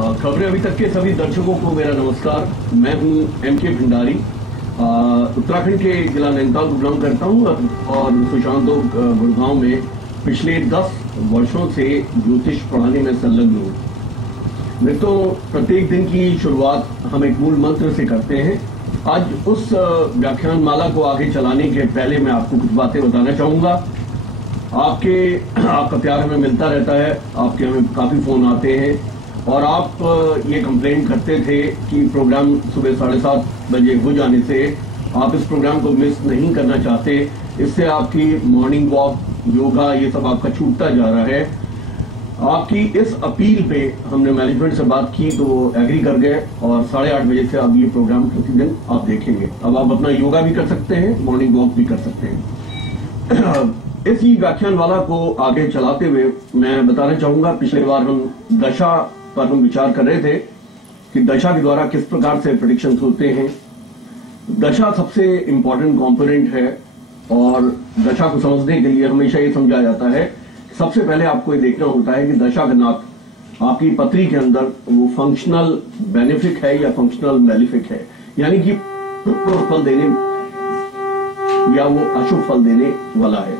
खबरें अभी तक के सभी दर्शकों को मेरा नमस्कार। मैं हूं एमके भंडारी, उत्तराखंड के जिला नैनीताल को बिलोंग करता हूं और सुशांतो गुड़गांव में पिछले 10 वर्षों से ज्योतिष पढ़ाने में संलग्न हूं। मैं तो प्रत्येक दिन की शुरुआत हम एक मूल मंत्र से करते हैं। आज उस व्याख्यान माला को आगे चलाने के पहले मैं आपको कुछ बातें बताना चाहूंगा। आपका प्यार हमें मिलता रहता है, आपके हमें काफी फोन आते हैं और आप ये कंप्लेंट करते थे कि प्रोग्राम सुबह 7:30 बजे हो जाने से आप इस प्रोग्राम को मिस नहीं करना चाहते। इससे आपकी मॉर्निंग वॉक, योगा, ये सब आपका छूटता जा रहा है। आपकी इस अपील पे हमने मैनेजमेंट से बात की तो वो एग्री कर गए और 8:30 बजे से अब ये प्रोग्राम प्रतिदिन आप देखेंगे। अब आप अपना योगा भी कर सकते हैं, मॉर्निंग वॉक भी कर सकते हैं। इसी व्याख्यान वाला को आगे चलाते हुए मैं बताना चाहूंगा, पिछले बार हम दशा पर हम विचार कर रहे थे कि दशा के द्वारा किस प्रकार से प्रेडिक्शन होते हैं। दशा सबसे इंपॉर्टेंट कंपोनेंट है और दशा को समझने के लिए हमेशा ये समझा जाता है, सबसे पहले आपको ये देखना होता है कि दशा का नाथ आपकी पत्री के अंदर वो फंक्शनल बेनिफिक है या फंक्शनल मैलिफिक है, यानी कि फल देने या वो अशुभ फल देने वाला है।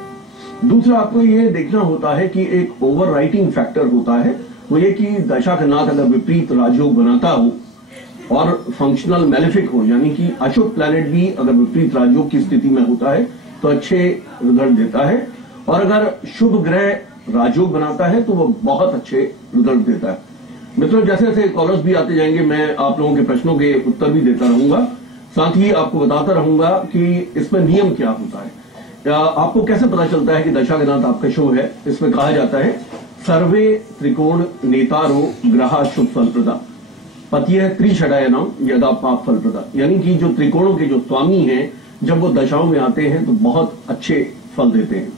दूसरा आपको ये देखना होता है कि एक ओवरराइटिंग फैक्टर होता है, वो ये कि दशा का नाथ अगर विपरीत राजयोग बनाता हो और फंक्शनल मैलिफिक हो, यानी कि अशुभ प्लैनेट भी अगर विपरीत राजयोग की स्थिति में होता है तो अच्छे रिजल्ट देता है, और अगर शुभ ग्रह राजयोग बनाता है तो वो बहुत अच्छे रिजल्ट देता है। मित्रों, जैसे जैसे कॉलर्स भी आते जाएंगे मैं आप लोगों के प्रश्नों के उत्तर भी देता रहूंगा, साथ ही आपको बताता रहूंगा कि इसमें नियम क्या होता है। आपको कैसे पता चलता है कि दशा का नाथ आपका शुभ है। इसमें कहा जाता है सर्वे त्रिकोण नेतारो ग्रहा शुभ फल प्रदा पतिय त्रिषडायनम यदा पाप फल प्रदा, यानी कि जो त्रिकोणों के जो स्वामी हैं जब वो दशाओं में आते हैं तो बहुत अच्छे फल देते हैं,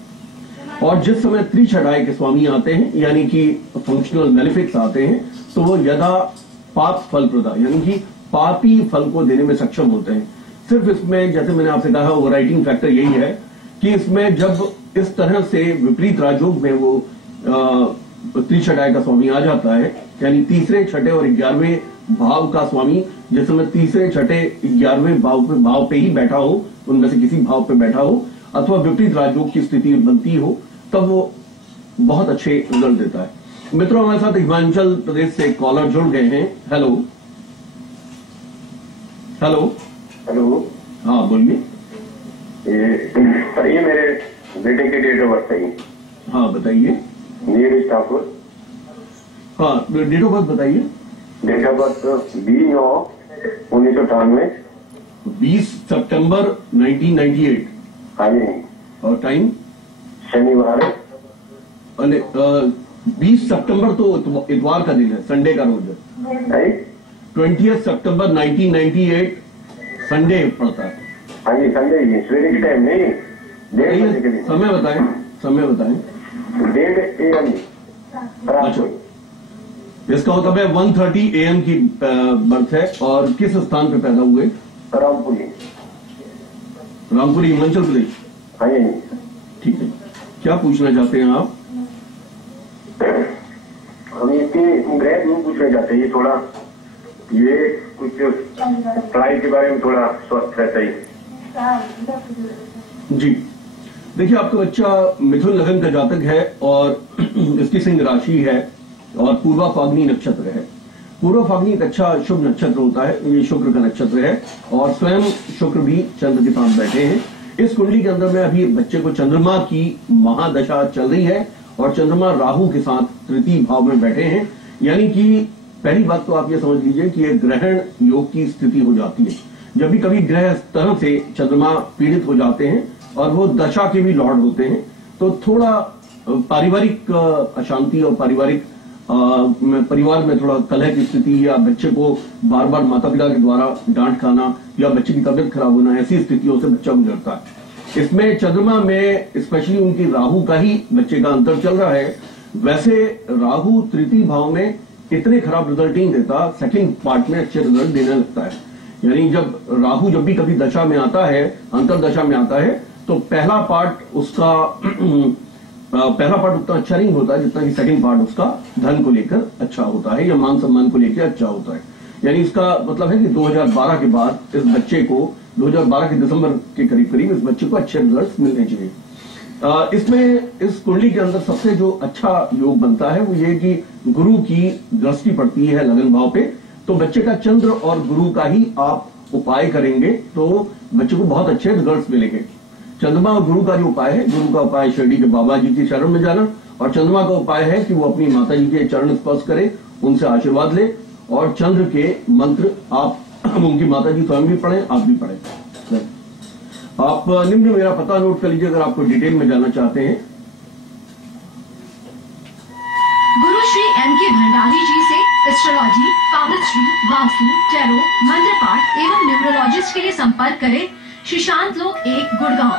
और जिस समय त्रिषडाय के स्वामी आते हैं यानी कि फंक्शनल मैलिफिक्स आते हैं तो वो यदा पाप फल प्रदा, यानी कि पापी फल को देने में सक्षम होते हैं। सिर्फ इसमें जैसे मैंने आपसे कहा ओवरराइटिंग फैक्टर यही है कि इसमें जब इस तरह से विपरीत राजयोग में वो त्रिषडाय का स्वामी आ जाता है, यानी तीसरे, छठे और 11वें भाव का स्वामी जिस समय तीसरे, छठे, 11वें भाव पे ही बैठा हो, उनमें से किसी भाव पे बैठा हो अथवा विपरीत राजयोग की स्थिति बनती हो, तब वो बहुत अच्छे रिजल्ट देता है। मित्रों, हमारे साथ हिमाचल प्रदेश से कॉलर जुड़ गए हैं। हेलो हेलो हेलो, हाँ बोलिए। ये मेरे बेटे की डेट ऑफ बर्थ है। हाँ बताइए। नीरज ठाकुर। हाँ, डेट ऑफ बर्थ बताइए। Date of birth 20/9/1998। 20 सितंबर 1998। हाँ जी। और टाइम शनिवार। 20 सितंबर तो इतवार का दिन है, संडे का रोज है। 20 सितंबर 1998 संडे पड़ता है। हाँ जी, संडे ही, सवेरे के टाइम नहीं, 1:30 बजे के दिन। समय बताएं, समय बताएं। 1:30 AM। अच्छा, इसका मतलब है 1:30 AM की बर्थ है। और किस स्थान पे पैदा हुए? रामपुरी। रामपुरी, हिमाचल प्रदेश। हाँ जी। ठीक है, क्या पूछना चाहते हैं आप? हम इसके ग्रह गुरु पूछना चाहते हैं, ये थोड़ा ये कुछ पढ़ाई के बारे में थोड़ा स्वस्थ रहता है जी। देखिए, आपका बच्चा मिथुन लगन का जातक है और इसकी सिंह राशि है और पूर्वा फाग्नी नक्षत्र है। पूर्वा फाग्नी एक अच्छा शुभ नक्षत्र होता है, ये शुक्र का नक्षत्र है और स्वयं शुक्र भी चंद्र के साथ बैठे हैं। इस कुंडली के अंदर में अभी बच्चे को चंद्रमा की महादशा चल रही है और चंद्रमा राहु के साथ तृतीय भाव में बैठे हैं, यानी कि पहली बात तो आप ये समझ लीजिए कि एक ग्रहण योग की स्थिति हो जाती है। जब भी कभी ग्रह इस तरह से चंद्रमा पीड़ित हो जाते हैं और वो दशा के भी लॉर्ड होते हैं तो थोड़ा पारिवारिक अशांति और परिवार में थोड़ा कलह की स्थिति या बच्चे को बार बार माता पिता के द्वारा डांट खाना या बच्चे की तबियत खराब होना, ऐसी स्थितियों से बच्चा गुजरता है। इसमें चंद्रमा में स्पेशली उनकी राहु का ही बच्चे का अंतर चल रहा है। वैसे राहु तृतीय भाव में इतने खराब रिजल्ट नहीं देता, सेकंड पार्ट में अच्छे रिजल्ट देने लगता है। यानी जब राहु जब भी कभी दशा में आता है, अंतर दशा में आता है, तो पहला पार्ट उसका पहला पार्ट उतना अच्छा नहीं होता जितना कि सेकंड पार्ट उसका धन को लेकर अच्छा होता है या मान सम्मान को लेकर अच्छा होता है। यानी इसका मतलब है कि 2012 के बाद इस बच्चे को 2012 के दिसंबर के करीब करीब इस बच्चे को अच्छे रिजल्ट मिलने चाहिए। इसमें इस कुंडली के अंदर सबसे जो अच्छा योग बनता है वो ये कि गुरु की दृष्टि पड़ती है लगन भाव पे, तो बच्चे का चंद्र और गुरु का ही आप उपाय करेंगे तो बच्चे को बहुत अच्छे रिजल्ट मिलेंगे। चंद्रमा और गुरु का जो उपाय है, गुरु का उपाय शिरडी के बाबा जी के शरण में जाना, और चंद्रमा का उपाय है कि वो अपनी माता जी के चरण स्पर्श करे, उनसे आशीर्वाद ले, और चंद्र के मंत्र आप उनकी माता जी स्वयं भी पढ़ें, आप भी पढ़ें। आप निम्न मेरा पता नोट कर लीजिए अगर आपको डिटेल में जानना चाहते हैं। गुरु श्री M.K. भंडारी जी से एस्ट्रोलॉजी, पावरस्ट्री, वास्तु, टैरो, मंत्र पाठ एवं न्यूरोलॉजिस्ट के लिए संपर्क करें श्री शांत लोक 1 गुड़गांव।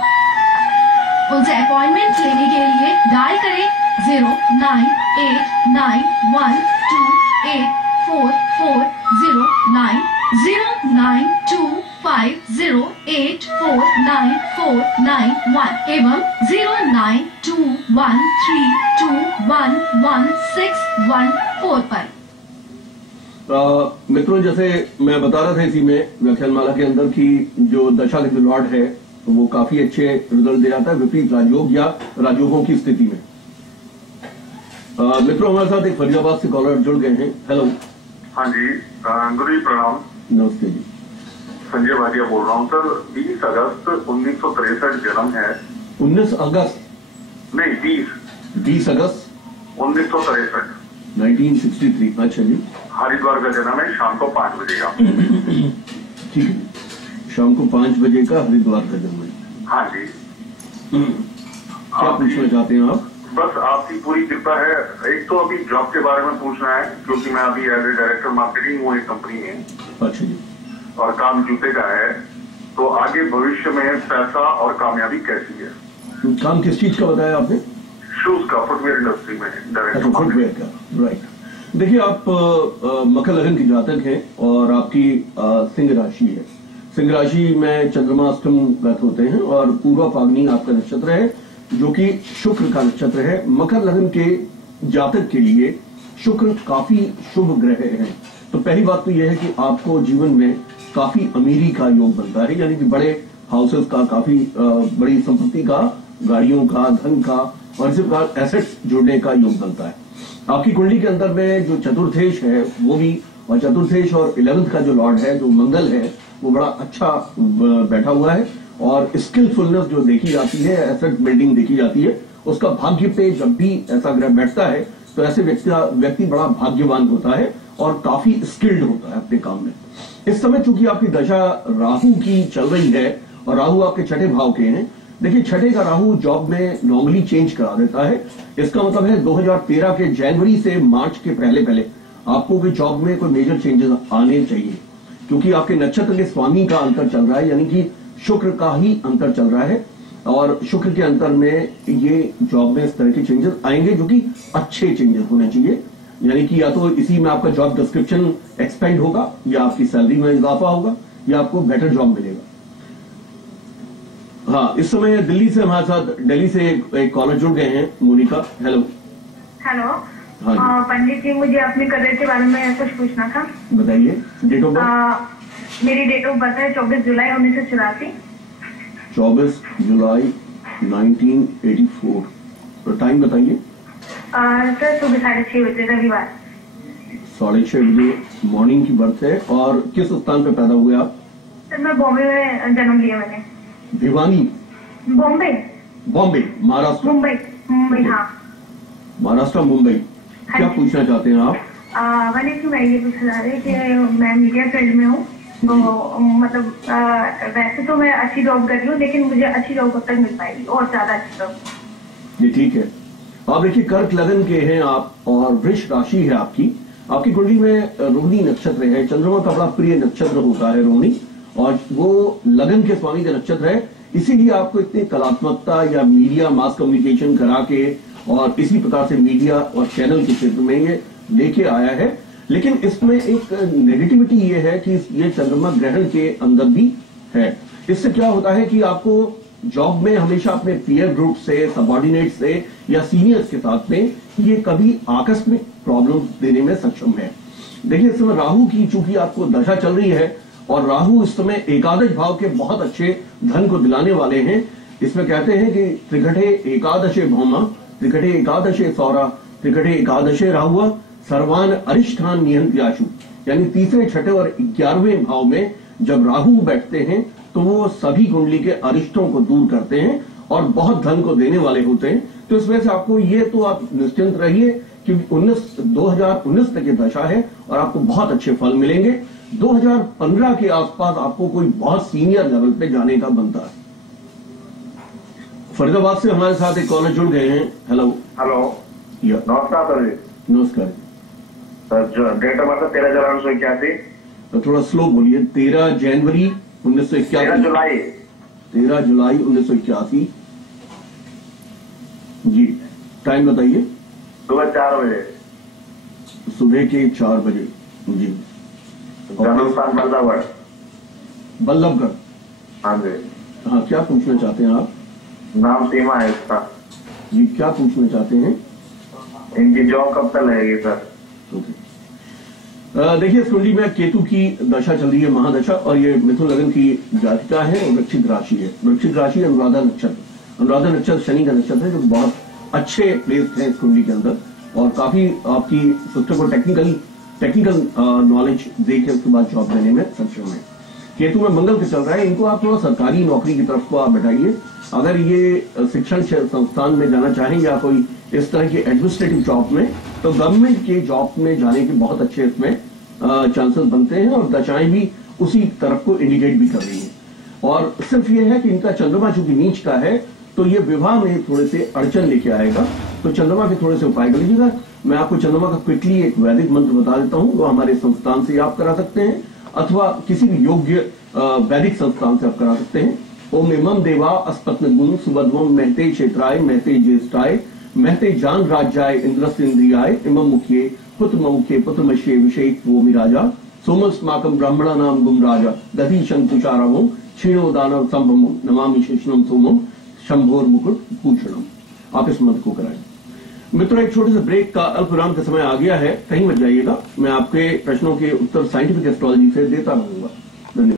उनसे अपॉइंटमेंट लेने के लिए डायल करें 098912844090 0925084941 एवं 092132111614 पर। मित्रों, जैसे मैं बता रहा था इसी में व्याख्यानमाला के अंदर की जो दशा के लॉर्ड है वो काफी अच्छे रिजल्ट दे जाता है विपरीत राजयोग या राजयोगों की स्थिति में। मित्रों, हमारे साथ एक फरीदाबाद से कॉलर जुड़ गए हैं। हेलो। हाँ जी, गुरु जी प्रणाम। नमस्ते जी। संजय भाटिया बोल रहा हूँ सर। 20 अगस्त 1963 जन्म है। 19 अगस्त नहीं, 20 अगस्त 1963 1963। अच्छा जी। हरिद्वार का जन्म है, शाम को 5 बजे का। ठीक है, शाम को 5 बजे का हरिद्वार का जन्म है। हाँ जी। क्या पूछना चाहते हैं आप? बस आपकी पूरी कृपा है। एक तो अभी जॉब के बारे में पूछना है क्योंकि मैं अभी एज ए डायरेक्टर मार्केटिंग हूँ एक कंपनी में। अच्छा जी। और काम जूते का है, तो आगे भविष्य में पैसा और कामयाबी कैसी है? काम किस चीज का बताया आपने? शूज का, फुटवेयर इंडस्ट्री में डायरेक्टर। फुटवेयर का, राइट। देखिए, आप मकर लगन की जातक हैं और आपकी सिंह राशि है। सिंह राशि में चंद्रमा अष्टम गत होते हैं और पूर्वा फागनी आपका नक्षत्र है जो कि शुक्र का नक्षत्र है। मकर लगन के जातक के लिए शुक्र काफी शुभ ग्रह है। तो पहली बात तो यह है कि आपको जीवन में काफी अमीरी का योग बनता है, यानी कि बड़े हाउसेस का, काफी बड़ी संपत्ति का, गाड़ियों का, धन का और इसी प्रकार एसेट्स जुड़ने का योग बनता है। आपकी कुंडली के अंदर में जो चतुर्थेश है वो भी, और चतुर्थेश और 11th का जो लॉर्ड है जो मंगल है वो बड़ा अच्छा बैठा हुआ है, और स्किलफुलनेस जो देखी जाती है, एसेट बिल्डिंग देखी जाती है, उसका भाग्य पे जब भी ऐसा ग्रह बैठता है तो ऐसे व्यक्ति बड़ा भाग्यवान होता है और काफी स्किल्ड होता है अपने काम में। इस समय चूंकि आपकी दशा राहु की चल रही है और राहु आपके छठे भाव के हैं। देखिए, छठे का राहु जॉब में नॉर्मली चेंज करा देता है। इसका मतलब है 2013 के जनवरी से मार्च के पहले आपको कोई जॉब में कोई मेजर चेंजेस आने चाहिए, क्योंकि आपके नक्षत्र के स्वामी का अंतर चल रहा है, यानी कि शुक्र का ही अंतर चल रहा है, और शुक्र के अंतर में ये जॉब में इस तरह के चेंजेस आएंगे जो कि अच्छे चेंजेस होने चाहिए। यानी कि या तो इसी में आपका जॉब डिस्क्रिप्शन एक्सपेंड होगा, या आपकी सैलरी में इजाफा होगा, या आपको बेटर जॉब मिलेगा। हाँ, इस समय दिल्ली से हमारे साथ, दिल्ली से एक कॉलर जुड़ गए हैं, मोनिका। हेलो। हेलो। हाँ पंडित जी, मुझे अपने करियर के बारे में कुछ पूछना था। बताइए। Date of birth? मेरी डेट ऑफ बर्थ है 24 जुलाई 1984। 24 जुलाई 1984। तो टाइम बताइए। सर, सुबह 6:30 बजे, रविवार। 6:30 बजे मॉर्निंग की बर्थ है। और किस स्थान पे पैदा हुए आप? सर, मैं बॉम्बे में जन्म लिया मैंने। भिवानी? बॉम्बे। बॉम्बे, महाराष्ट्र? मुंबई, हाँ। महाराष्ट्र, मुंबई। क्या पूछना चाहते हैं आप? मैं ये पूछना चाह रही कि मैं मीडिया फील्ड में हूँ, तो मतलब वैसे तो मैं अच्छी जॉब कर रही हूँ, लेकिन मुझे अच्छी जॉब कब तक मिल पाएगी और ज्यादा अच्छी जॉब? ये ठीक है। आप देखिए, कर्क लगन के हैं आप और वृष राशि है आपकी। आपकी कुंडली में रोहिणी नक्षत्र है। चंद्रमा का बड़ा प्रिय नक्षत्र होता है रोहिणी, और वो लगन के स्वामी का नक्षत्र है। इसीलिए आपको इतनी कलात्मकता या मीडिया, मास कम्युनिकेशन करा के और इसी प्रकार से मीडिया और चैनल के क्षेत्र में ये लेके आया है। लेकिन इसमें एक नेगेटिविटी ये है कि ये चंद्रमा ग्रहण के अंदर भी है। इससे क्या होता है कि आपको जॉब में हमेशा अपने पीयर ग्रुप से, सबऑर्डिनेट से या सीनियर्स के साथ में ये कभी आकस्मिक प्रॉब्लम देने में सक्षम है। देखिए इस समय राहु की चूंकि आपको दशा चल रही है और राहु इस समय एकादश भाव के बहुत अच्छे धन को दिलाने वाले हैं। इसमें कहते हैं कि त्रिकठे एकादशे भौमा, त्रिकठे एकादशे सौरा, त्रिकठे एकादशे राहुआ, सर्वान अरिष्ठान नियंत्याशु, यानी तीसरे, छठे और 11वें भाव में जब राहु बैठते हैं तो वो सभी कुंडली के अरिष्टों को दूर करते हैं और बहुत धन को देने वाले होते हैं। तो इस वजह से आपको ये तो आप निश्चिंत रहिए कि 2019 तक ये दशा है और आपको बहुत अच्छे फल मिलेंगे। 2015 के आसपास आपको कोई बहुत सीनियर लेवल पे जाने का बनता है। फरीदाबाद से हमारे साथ एक कॉलर जुड़ गए हैं। हेलो। नमस्कार सर जी। नमस्कार सर। जो डेट ऑफ बर्थ 13 जुलाई 1981। तो थोड़ा स्लो बोलिए। 13 जनवरी 1981। 13 जुलाई 1981 जी। टाइम बताइए। सुबह 4 बजे। सुबह के 4 बजे जी। जन्म स्थान बल्लभगढ़। बल्लभगढ़। हाँ जी। हाँ, क्या पूछना चाहते हैं आप? नाम सीमा है इसका जी। क्या पूछना चाहते हैं? इनकी जॉब कब तक लगेगी सर? देखिए इस कुंडली में केतु की दशा चल रही है, महादशा, और ये मिथुन लग्न की जातिका है और वृश्चिक राशि है। वृश्चिक राशि अनुराधा नक्षत्र। अनुराधा नक्षत्र शनि का नक्षत्र है जो बहुत अच्छे प्लेस है इस कुंडली के अंदर और काफी आपकी सिस्टम को टेक्निकल नॉलेज देके उसके बाद जॉब लेने में सक्षम है। केतु में मंगल के चल रहा है, इनको आप थोड़ा सरकारी नौकरी की तरफ को आप बैठाइए। अगर ये शिक्षण संस्थान में जाना चाहें या कोई इस तरह की एडमिनिस्ट्रेटिव जॉब में, तो गवर्नमेंट के जॉब में जाने के बहुत अच्छे इसमें चांसेस बनते हैं और दशाएं भी उसी तरफ को इंडिकेट भी कर रही हैं। और सिर्फ ये है कि इनका चंद्रमा चूंकि नीच का है तो ये विवाह में थोड़े से अड़चन लेके आएगा, तो चंद्रमा के थोड़े से उपाय कर लीजिएगा। मैं आपको चंद्रमा का क्विकली एक वैदिक मंत्र बता देता हूं, वो हमारे संस्थान से आप करा सकते हैं अथवा किसी भी योग्य वैदिक संस्थान से आप करा सकते हैं। ओम इमं देवा अस्पत्न गुण सुबध्वम महते क्षेत्राय महते ज्येष्ठाय महते जान राज्याय इंद्रस्य इंद्रियाय इमं मुख्ये पुत्र मुख्ये पुत्र मश्ये विषय वो मिराजा सोमस्माकम ब्राह्मणा नाम गुम राजा दधि शंकुचारावो क्षीणो दानव संभमो नमामि शेषनम सोमम शंभोर मुकुट भूषणम। आप इस मंत्र को कराएं। मित्रों, एक छोटे से ब्रेक का अल्प विराम का समय आ गया है, कहीं मत जाइएगा। मैं आपके प्रश्नों के उत्तर साइंटिफिक एस्ट्रोलॉजी से देता रहूंगा। धन्यवाद।